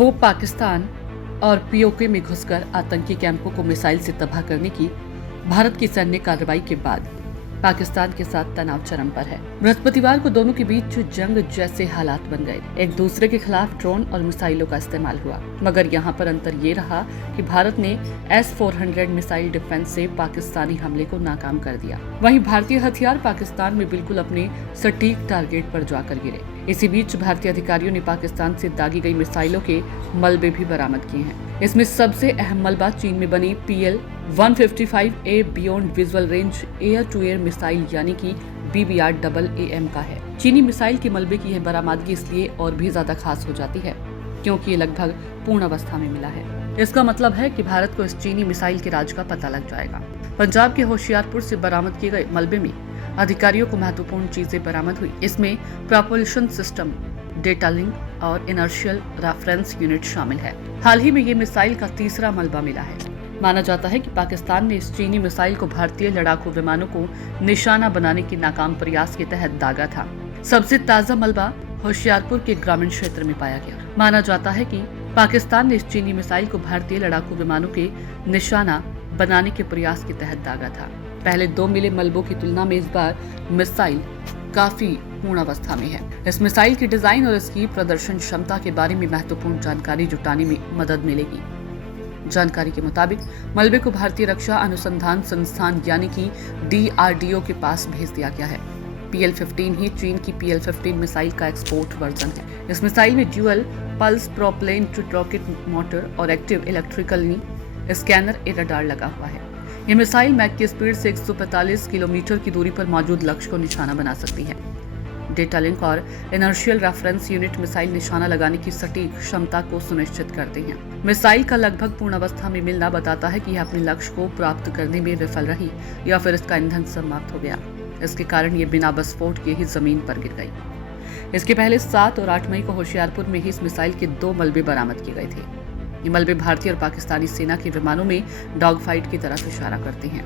वो पाकिस्तान और पीओके में घुसकर आतंकी कैंपों को मिसाइल से तबाह करने की भारत की सैन्य कार्रवाई के बाद पाकिस्तान के साथ तनाव चरम पर है। बृहस्पतिवार को दोनों के बीच जंग जैसे हालात बन गए। एक दूसरे के खिलाफ ड्रोन और मिसाइलों का इस्तेमाल हुआ, मगर यहाँ पर अंतर ये रहा कि भारत ने S-400 मिसाइल डिफेंस से पाकिस्तानी हमले को नाकाम कर दिया। वहीं भारतीय हथियार पाकिस्तान में बिल्कुल अपने सटीक टारगेट पर जाकर गिरे। इसी बीच भारतीय अधिकारियों ने पाकिस्तान से दागी गई मिसाइलों के मलबे भी बरामद किए हैं। इसमें सबसे अहम मलबा चीन में बनी PL-155A beyond visual range air to air missile यानी कि BBR-AAM का है। चीनी मिसाइल के मलबे की यह बरामदगी इसलिए और भी ज्यादा खास हो जाती है क्योंकि ये लगभग पूर्ण अवस्था में मिला है। इसका मतलब है कि भारत को इस चीनी मिसाइल के राज का पता लग जाएगा। पंजाब के होशियारपुर से बरामद किए गए मलबे में अधिकारियों को महत्वपूर्ण चीजें बरामद हुई। इसमें प्रोपल्शन सिस्टम, डेटा लिंक और इनर्शियल रेफरेंस यूनिट शामिल है। हाल ही में ये मिसाइल का तीसरा मलबा मिला है। माना जाता है कि पाकिस्तान ने इस चीनी मिसाइल को भारतीय लड़ाकू विमानों को निशाना बनाने के नाकाम प्रयास के तहत दागा था। सबसे ताजा मलबा होशियारपुर के ग्रामीण क्षेत्र में पाया गया। माना जाता है कि पाकिस्तान ने इस चीनी मिसाइल को भारतीय लड़ाकू विमानों के निशाना बनाने के प्रयास के तहत दागा था। पहले दो मिले मलबों की तुलना में इस बार मिसाइल काफी पूर्ण अवस्था में है। इस मिसाइल की डिजाइन और इसकी प्रदर्शन क्षमता के बारे में महत्वपूर्ण जानकारी जुटाने में मदद मिलेगी। जानकारी के मुताबिक मलबे को भारतीय रक्षा अनुसंधान संस्थान यानी कि DRDO के पास भेज दिया गया है। PL-15 ही चीन की PL-15 मिसाइल का एक्सपोर्ट वर्जन है। इस मिसाइल में dual pulse propellant rocket motor और एक्टिव इलेक्ट्रिकली स्कैनर रडार लगा हुआ है। ये मिसाइल मैक की स्पीड से 145 किलोमीटर की दूरी पर मौजूद लक्ष्य को निशाना बना सकती है। डेटा लिंक और इनर्शियल रेफरेंस यूनिट मिसाइल निशाना लगाने की सटीक क्षमता को सुनिश्चित करते हैं। मिसाइल का लगभग पूर्ण अवस्था में मिलना बताता है कि यह अपने लक्ष्य को प्राप्त करने में विफल रही या फिर इसका ईंधन समाप्त हो गया। इसके कारण ये बिना विस्फोट के ही जमीन पर गिर गई। इसके पहले 7 और 8 मई को होशियारपुर में ही इस मिसाइल के 2 मलबे बरामद किए गए थे। ये मलबे भारतीय और पाकिस्तानी सेना के विमानों में डॉग फाइट की तरफ इशारा करते हैं।